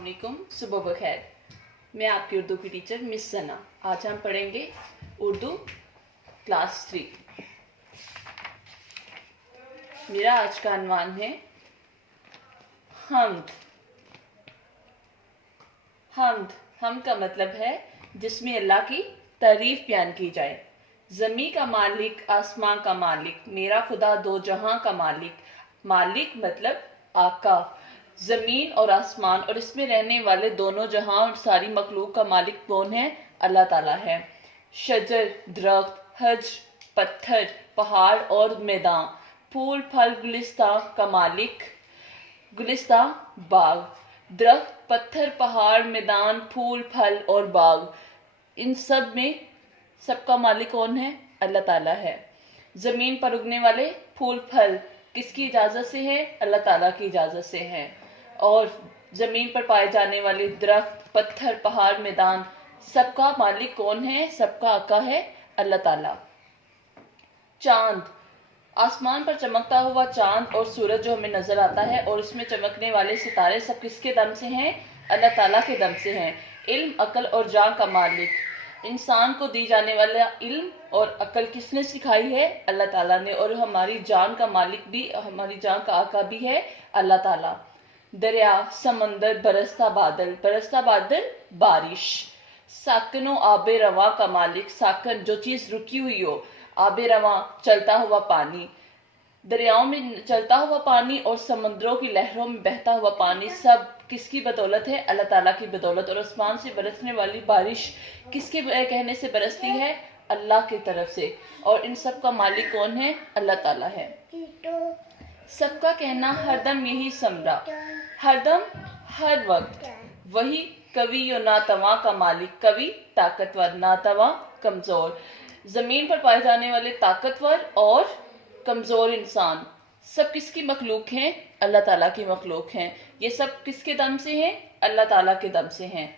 अस्सलाम वालेकुम, सुबह बखैर। मैं आपकी उर्दू की टीचर मिस सना। आज हम पढ़ेंगे उर्दू क्लास 3। मेरा आज का अनवान है हम्द। हम्द हम का मतलब है जिसमें अल्लाह की तारीफ बयान की जाए। ज़मीं का मालिक, आसमां का मालिक, मेरा खुदा दो जहां का मालिक। मालिक मतलब आका। ज़मीन और आसमान और इसमें रहने वाले दोनों जहां और सारी मखलूक का मालिक कौन है? अल्लाह ताला है। शजर दरख्त, हज पत्थर, पहाड़ और मैदान, फूल फल, गुलिस्ता का मालिक, गुलिस्ता बाग। दरख्त, पत्थर, पहाड़, मैदान, फूल फल और बाग, इन सब में सबका मालिक कौन है? अल्लाह ताला है। ज़मीन पर उगने वाले फूल फल किसकी इजाज़त से है? अल्लाह ताला की इजाज़त से है। और ज़मीन पर पाए जाने वाले दरख्त, पत्थर, पहाड़, मैदान, सबका मालिक कौन है? सबका आका है अल्लाह ताला। चांद, आसमान पर चमकता हुआ चांद और सूरज जो हमें नजर आता है और उसमें चमकने वाले सितारे सब किसके दम से हैं? अल्लाह ताला के दम से हैं। इल्म, अकल और जान का मालिक, इंसान को दी जाने वाला इल्म और अकल किसने सिखाई है? अल्लाह ताला ने। और हमारी जान का मालिक भी, हमारी जान का आका भी है अल्लाह ताला। दरिया, समंदर, बरसता बादल बारिश। साकनो, आबे रवा का मालिक, साकन जो चीज रुकी हुई हो, आबे रवा चलता हुआ पानी, दरियाओं में चलता हुआ पानी और समंदरों की लहरों में बहता हुआ पानी, सब किसकी बदौलत है? अल्लाह ताला की बदौलत। और आसमान से बरसने वाली बारिश किसके कहने से बरसती है? अल्लाह की तरफ से। और इन सब का मालिक कौन है? अल्लाह ताला है। सबका कहना हरदम यही समरा, हरदम हर वक्त वही कवि यो नातवा का मालिक, कवि ताकतवर, नातवा कमजोर। जमीन पर पाए जाने वाले ताकतवर और कमजोर इंसान सब किसकी मखलूक हैं? अल्लाह ताला की मखलूक हैं। ये सब किसके दम से हैं? अल्लाह ताला के दम से हैं।